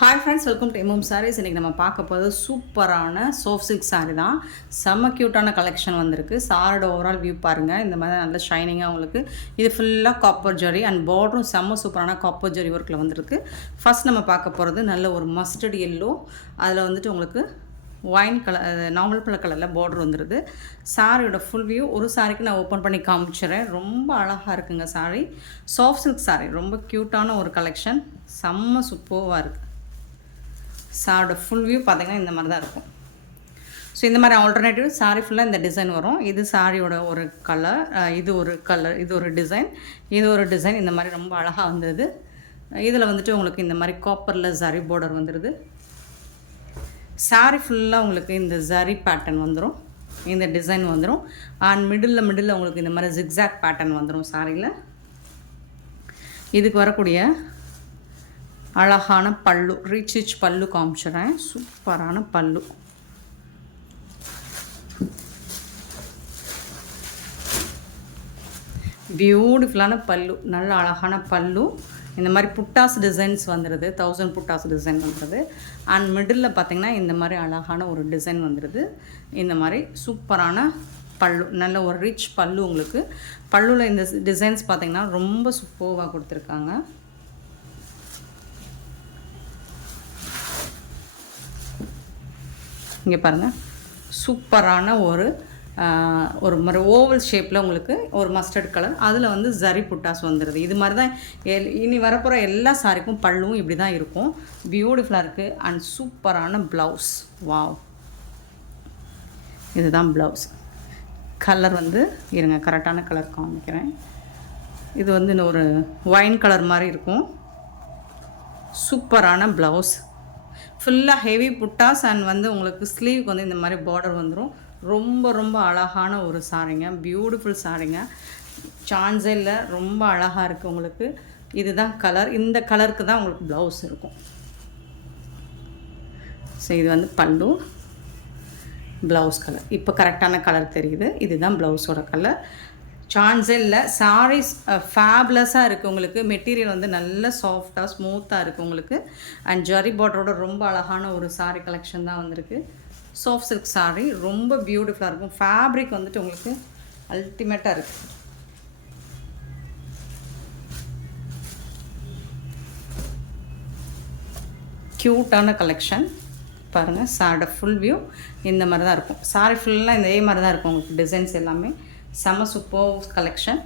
Hi friends, welcome to MM sarees. இன்றைக்கி நம்ம பார்க்க போகிறது சூப்பரான சாஃப்ட் சில்க் சாரீ தான். செம்ம க்யூட்டான கலெக்ஷன் வந்திருக்கு. சாரோட ஓவரால் வியூ பாருங்கள். இந்த மாதிரி நல்ல ஷைனிங்காக உங்களுக்கு இது ஃபுல்லாக காப்பர் ஜரி அண்ட் பார்டரும் செம்ம சூப்பரான காப்பர் ஜரி ஒர்க்கில் வந்திருக்கு. ஃபஸ்ட் நம்ம பார்க்க போகிறது நல்ல ஒரு மஸ்டர்ட் எல்லோ, அதில் வந்துட்டு உங்களுக்கு ஒயின் கலர் நார்மல் கலரில் பார்டர் வந்துடுது. சாரியோட ஃபுல் வியூ ஒரு சாரிக்கு நான் ஓப்பன் பண்ணி காமிச்சிடுறேன். ரொம்ப அழகாக இருக்குங்க சாரீ. சாஃப்ட் சில்க் சாரீ ரொம்ப க்யூட்டான ஒரு கலெக்ஷன், செம்ம சூப்பராக இருக்குது. சாரோட ஃபுல் வியூ பார்த்திங்கன்னா இந்த மாதிரி தான் இருக்கும். ஸோ இந்த மாதிரி ஆல்டர்னேட்டிவ் சாரீ ஃபுல்லாக இந்த டிசைன் வரும். இது சாரியோட ஒரு கலர், இது ஒரு கலர், இது ஒரு டிசைன், இது ஒரு டிசைன். இந்த மாதிரி ரொம்ப அழகாக வந்துடுது. இதில் வந்துட்டு உங்களுக்கு இந்த மாதிரி காப்பரில் ஜரி பார்டர் வந்துடுது. சாரீ ஃபுல்லாக உங்களுக்கு இந்த ஜரி பேட்டர்ன் வந்துடும், இந்த டிசைன் வந்துடும். அண்ட் மிடில் உங்களுக்கு இந்த மாதிரி ஜிக்ஸாக் பேட்டர்ன் வந்துடும் சாரியில். இதுக்கு வரக்கூடிய அழகான பல்லு, ரிச் பல்லு காமிச்சிடுறேன். சூப்பரான பல்லு, பியூட்டிஃபுல்லான பல்லு, நல்ல அழகான பல்லு. இந்த மாதிரி புட்டாஸ் டிசைன்ஸ் வந்துடுது, 1000 புட்டாஸ் டிசைன் வந்துடுது. அண்ட் மிடில் பார்த்திங்கன்னா இந்த மாதிரி அழகான ஒரு டிசைன் வந்துடுது. இந்த மாதிரி சூப்பரான பல்லு, நல்ல ஒரு ரிச் பல்லு. உங்களுக்கு பல்லுவில் இந்த டிசைன்ஸ் பார்த்திங்கன்னா ரொம்ப சூப்பராக கொடுத்துருக்காங்க. இங்கே பாருங்கள், சூப்பரான ஒரு மாதிரி ஓவல் ஷேப்பில் உங்களுக்கு ஒரு மஸ்டர்ட் கலர், அதில் வந்து ஜரி புட்டாஸ் வந்துடுது. இது மாதிரி தான் இனி வரப்போகிற எல்லா சாரிக்கும் பல்லுவும் இப்படி தான் இருக்கும். பியூட்டிஃபுல்லாக இருக்குது. அண்ட் சூப்பரான ப்ளவுஸ். வாவ், இதுதான் ப்ளவுஸ். கலர் வந்து இருங்க, கரெக்டான கலர் காமிக்கிறேன். இது வந்து ஒரு ஒயின் கலர் மாதிரி இருக்கும். சூப்பரான ப்ளவுஸ், ஃபுல்லாக ஹெவி புட்டாஸ் அண்ட் வந்து உங்களுக்கு ஸ்லீவுக்கு வந்து இந்த மாதிரி பார்டர் வந்துடும். ரொம்ப ரொம்ப அழகான ஒரு சாரிங்க, பியூட்டிஃபுல் சாரிங்க, சான்ஸே இல்லை. ரொம்ப அழகாக இருக்குது உங்களுக்கு. இதுதான் கலர், இந்த கலருக்கு தான் உங்களுக்கு ப்ளவுஸ் இருக்கும். ஸோ இது வந்து பல்லு, ப்ளவுஸ் கலர் இப்போ கரெக்டான கலர் தெரியுது. இதுதான் ப்ளவுஸோட கலர். சான்ஸே இல்லை. சாரீஸ் ஃபேப்லஸாக இருக்குது உங்களுக்கு. மெட்டீரியல் வந்து நல்ல சாஃப்டாக ஸ்மூத்தாக இருக்குது உங்களுக்கு. அண்ட் ஜரி பார்டரோட ரொம்ப அழகான ஒரு சாரீ கலெக்ஷன் தான் வந்திருக்கு. சாஃப்ட் சில்க் சாரீ ரொம்ப பியூட்டிஃபுல்லாக இருக்கும். ஃபேப்ரிக் வந்துட்டு உங்களுக்கு அல்டிமேட்டாக இருக்குது. க்யூட்டான கலெக்ஷன் பாருங்கள். சாரோட ஃபுல் வியூ இந்த மாதிரி தான் இருக்கும். சாரீ ஃபுல்லாக இதே மாதிரி தான் இருக்கும் உங்களுக்கு. டிசைன்ஸ் எல்லாமே செம்ம super collection.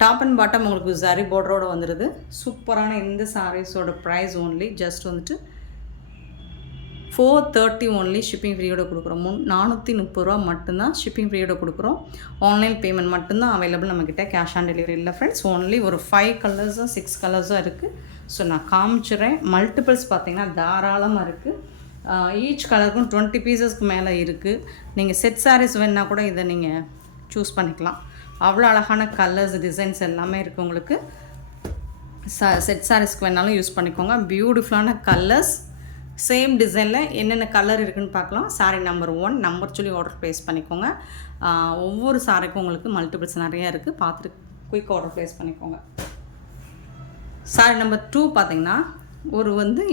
Top and bottom உங்களுக்கு ஜரி பார்டரோடு வந்துடுது. சூப்பரான இந்த சாரீஸோட ப்ரைஸ் ஓன்லி ஜஸ்ட் வந்துட்டு 430 ஓன்லி. ஷிப்பிங் ஃப்ரீயோட கொடுக்குறோம். 430 ரூபா மட்டும்தான் ஷிப்பிங் ஃப்ரீயோட கொடுக்குறோம். ஆன்லைன் பேமெண்ட் மட்டும்தான் அவைலபிள் நம்மக்கிட்ட. கேஷ் ஆன் டெலிவரி இல்லை ஃப்ரெண்ட்ஸ். ஓன்லி ஒரு 5 கலர்ஸும் 6 கலர்ஸும் இருக்குது. ஸோ நான் காமிச்சிடுறேன். மல்டிபிள்ஸ் பார்த்திங்கன்னா தாராளமாக இருக்குது. ஈச் கலருக்கும் 20 பீசஸ்க்கு மேலே இருக்குது. நீங்கள் செட் சாரீஸ் வேணுன்னா கூட இதை நீங்கள் சூஸ் பண்ணிக்கலாம். அவ்வளோ அழகான கலர்ஸ், டிசைன்ஸ் எல்லாமே இருக்குது உங்களுக்கு. செட் சாரீஸ்க்கு வேணாலும் யூஸ் பண்ணிக்கோங்க. பியூட்டிஃபுல்லான கலர்ஸ், சேம் டிசைனில் என்னென்ன கலர் இருக்குதுன்னு பார்க்கலாம். சாரீ நம்பர் 1 நம்பர் சொல்லி ஆர்டர் ப்ளேஸ் பண்ணிக்கோங்க. ஒவ்வொரு சாரிக்கும் உங்களுக்கு மல்டிபிள்ஸ் நிறையா இருக்குது. பார்த்துட்டு குயிக் ஆர்டர் ப்ளேஸ் பண்ணிக்கோங்க. சாரீ நம்பர் 2 பார்த்திங்கன்னா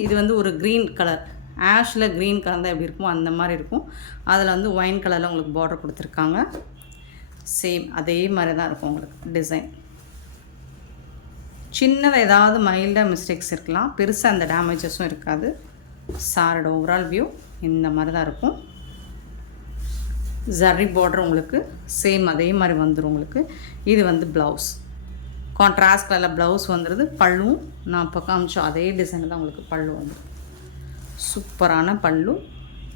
இது வந்து ஒரு க்ரீன் கலர், ஆஷில் க்ரீன் கலர் தான் எப்படி இருக்குமோ அந்த மாதிரி இருக்கும். அதில் வந்து ஒயின் கலரில் உங்களுக்கு பார்டர் கொடுத்துருக்காங்க. சேம் அதே மாதிரி தான் இருக்கும் உங்களுக்கு டிசைன். சின்னதாக ஏதாவது மைல்டாக மிஸ்டேக்ஸ் இருக்கலாம், பெருசாக அந்த டேமேஜஸும் இருக்காது. சாரோட ஓவரால் வியூ இந்த மாதிரி தான் இருக்கும். ஜரி பார்டர் உங்களுக்கு சேம் அதே மாதிரி வந்துடும் உங்களுக்கு. இது வந்து ப்ளவுஸ், கான்ட்ராஸ்ட் கலரில் ப்ளவுஸ் வந்துடுது. பல்லுவும் நான் இப்போ காமிச்சோம் அதே டிசைனில் தான் உங்களுக்கு பல்லு வந்துடும். சூப்பரான பல்லு.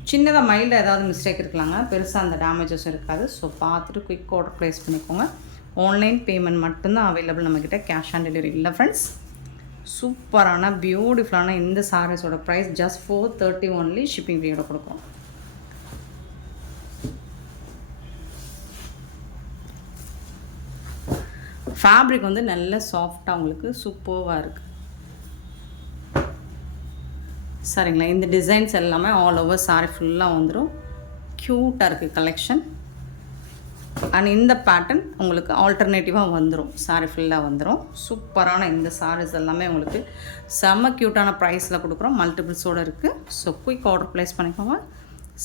சின்னதாக மைல்டாக ஏதாவது மிஸ்டேக் இருக்கலாங்க, பெருசாக அந்த டேமேஜஸும் இருக்காது. ஸோ பார்த்துட்டு குயிக் ஆர்டர் ப்ளேஸ் பண்ணிக்கோங்க. ஆன்லைன் பேமெண்ட் மட்டும்தான் அவைலபிள் நம்மக்கிட்ட. கேஷ் ஆன் டெலிவரி இல்லை ஃப்ரெண்ட்ஸ். சூப்பரான பியூட்டிஃபுல்லான இந்த சாரீஸோட ப்ரைஸ் ஜஸ்ட் 430 ஒன்லி. ஷிப்பிங் ஃப்ரீயோட கொடுக்குறோம். ஃபேப்ரிக் வந்து நல்ல சாஃப்டாக உங்களுக்கு சூப்பராக இருக்குது. சரிங்களா, இந்த டிசைன்ஸ் எல்லாமே ஆல் ஓவர் சாரீ ஃபுல்லாக வந்துடும். க்யூட்டாக இருக்குது கலெக்ஷன். அண்ட் இந்த பேட்டர்ன் உங்களுக்கு ஆல்டர்னேட்டிவாக வந்துடும், சாரீ ஃபுல்லாக வந்துடும். சூப்பரான இந்த சாரீஸ் எல்லாமே உங்களுக்கு செம்ம க்யூட்டான ப்ரைஸில் கொடுக்குறோம், மல்டிபிள்ஸோடு இருக்குது. ஸோ குயிக் ஆர்டர் ப்ளேஸ் பண்ணிக்கோங்க.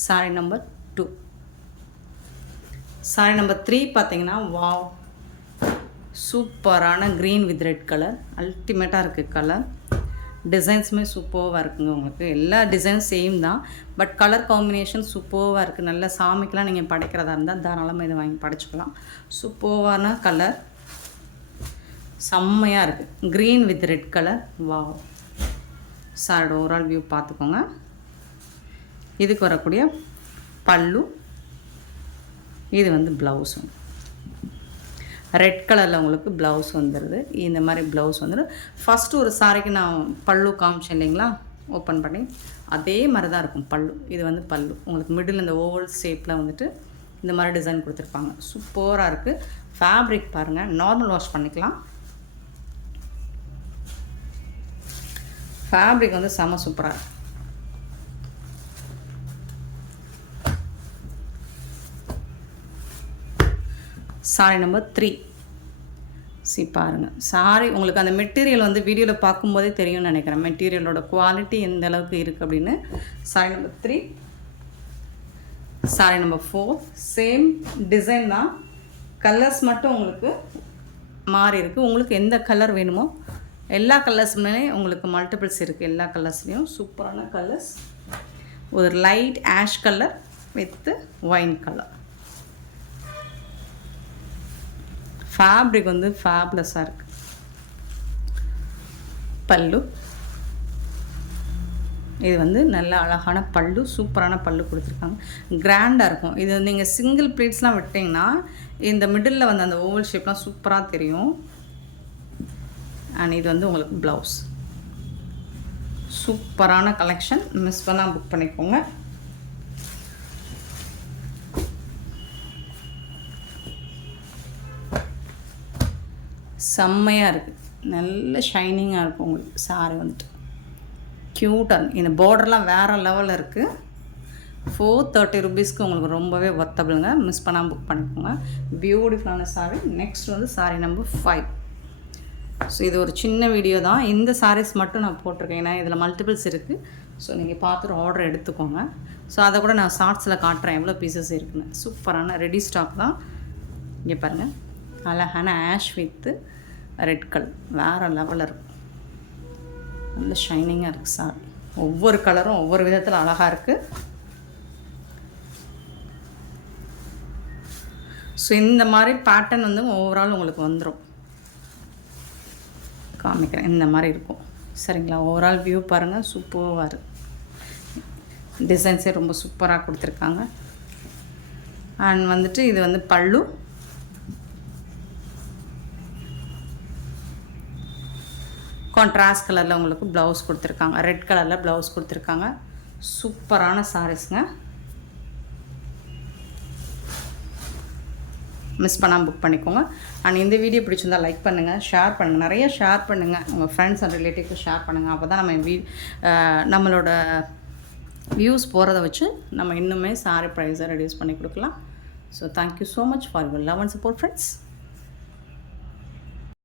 சாரீ நம்பர் 2. சாரீ நம்பர் 3 பார்த்தீங்கன்னா வாவ், சூப்பரான க்ரீன் வித் ரெட் கலர், அல்டிமேட்டாக இருக்குது கலர். டிசைன்ஸுமே சூப்பராக இருக்குங்க. உங்களுக்கு எல்லா டிசைன்ஸ் சேம் தான், பட் கலர் காம்பினேஷன் சூப்பராக இருக்குது. நல்ல சாமிக்கெலாம் நீங்கள் படைக்கிறதா இருந்தால் தாராளமாக இதை வாங்கி படைச்சிக்கலாம். சூப்பரான கலர், செம்மையாக இருக்குது. Green with red colour, wow. சாரோட ஓவரால் வியூ பார்த்துக்கோங்க. இதுக்கு வரக்கூடிய பல்லு, இது வந்து ப்ளவுஸும் ரெட் கலரில் உங்களுக்கு ப்ளவுஸ் வந்துடுது. இந்த மாதிரி ப்ளவுஸ் வந்துடும். ஃபஸ்ட்டு ஒரு சாரிக்கு நான் பல்லு காமிச்சேன் இல்லைங்களா, ஓப்பன் பண்ணி, அதே மாதிரி தான் இருக்கும் பல்லு. இது வந்து பல்லு உங்களுக்கு மிடில் இந்த ஓவல் ஷேப்பில் வந்துட்டு இந்த மாதிரி டிசைன் கொடுத்துருப்பாங்க. சூப்பராக இருக்குது. ஃபேப்ரிக் பாருங்கள், நார்மல் வாஷ் பண்ணிக்கலாம். ஃபேப்ரிக் வந்து செம சூப்பராக இருக்குது. Sorry number 3. பாருங்கள், சாரி உங்களுக்கு அந்த மெட்டீரியல் வந்து வீடியோவில் பார்க்கும்போதே தெரியும்னு நினைக்கிறேன், மெட்டீரியலோட குவாலிட்டி எந்த அளவுக்கு இருக்குது அப்படின்னு. Sorry number 3. Sorry number 4. Same design தான், கலர்ஸ் மட்டும் உங்களுக்கு மாறி இருக்குது. உங்களுக்கு எந்த கலர் வேணுமோ எல்லா கலர்ஸுமே உங்களுக்கு மல்டிபிள்ஸ் இருக்குது. எல்லா கலர்ஸ்லேயும் சூப்பரான கலர்ஸ். ஒரு light ash colour with wine colour. Fabric வந்து ஃபேப்லெஸ்ஸாக இருக்குது. பல்லு, இது வந்து நல்ல அழகான பல்லு, சூப்பரான பல்லு கொடுத்துருக்காங்க. கிராண்டாக இருக்கும். இது நீங்கள் சிங்கிள் ப்ளீட்ஸ்லாம் விட்டிங்கன்னா இந்த மிடில் வந்து அந்த ஓவல் ஷேப்லாம் சூப்பராக தெரியும். அண்ட் இது வந்து உங்களுக்கு ப்ளவுஸ். சூப்பரான கலெக்ஷன், மிஸ் பண்ணால் புக் பண்ணிக்கோங்க. செம்மையாக இருக்குது, நல்ல ஷைனிங்காக இருக்கும் உங்களுக்கு சாரி வந்துட்டு. க்யூட்டாக இந்த பார்டர்லாம் வேறு லெவலில் இருக்குது. 430 ருபீஸ்க்கு உங்களுக்கு ரொம்பவே ஒர்த்தபிளுங்க. மிஸ் பண்ணாமல் புக் பண்ணிக்கோங்க. பியூட்டிஃபுல்லான சாரி. நெக்ஸ்ட் வந்து சாரி நம்பர் 5. ஸோ இது ஒரு சின்ன வீடியோ தான். இந்த சாரீஸ் மட்டும் நான் போட்டிருக்கேன், ஏன்னா இதில் மல்டிபிள்ஸ் இருக்குது. ஸோ நீங்கள் பார்த்துட்டு ஆர்டர் எடுத்துக்கோங்க. ஸோ அதை கூட நான் ஷார்ட்ஸில் காட்டுறேன் எவ்வளோ பீசஸ் இருக்குன்னு. சூப்பரான ரெடி ஸ்டாக் தான். இங்கே பாருங்கள், அழகான ஆஷ் வித்து ரெட் கலர், வேறு லெவலில் இருக்கும். நல்ல ஷைனிங்காக இருக்குது சாரி. ஒவ்வொரு கலரும் ஒவ்வொரு விதத்தில் அழகாக இருக்குது. ஸோ இந்த மாதிரி பேட்டர்ன் வந்து ஓவரால் உங்களுக்கு வந்துடும். காமிக்கிறேன், இந்த மாதிரி இருக்கும். சரிங்களா, ஓவரால் வியூ பாருங்கள், சூப்பராக இருக்குது. டிசைன்ஸே ரொம்ப சூப்பராக கொடுத்துருக்காங்க. அண்ட் வந்துட்டு இது வந்து பல்லு. கான்ட்ராஸ்ட் கலரில் உங்களுக்கு ப்ளவுஸ் கொடுத்துருக்காங்க, ரெட் கலரில் ப்ளவுஸ் கொடுத்துருக்காங்க. சூப்பரான சாரீஸுங்க. மிஸ் பண்ணாமல் புக் பண்ணிக்கோங்க. அண்ட் இந்த வீடியோ பிடிச்சிருந்தால் லைக் பண்ணுங்கள், ஷேர் பண்ணுங்கள், நிறைய ஷேர் பண்ணுங்கள். உங்கள் ஃப்ரெண்ட்ஸ் அண்ட் ரிலேட்டிவ்க்கு ஷேர் பண்ணுங்கள். அப்போ தான் நம்மளோட வியூஸ் போகிறத வச்சு நம்ம இன்னுமே சாரி ப்ரைஸை ரெடியூஸ் பண்ணி கொடுக்கலாம். So thank you so much for your love and support friends.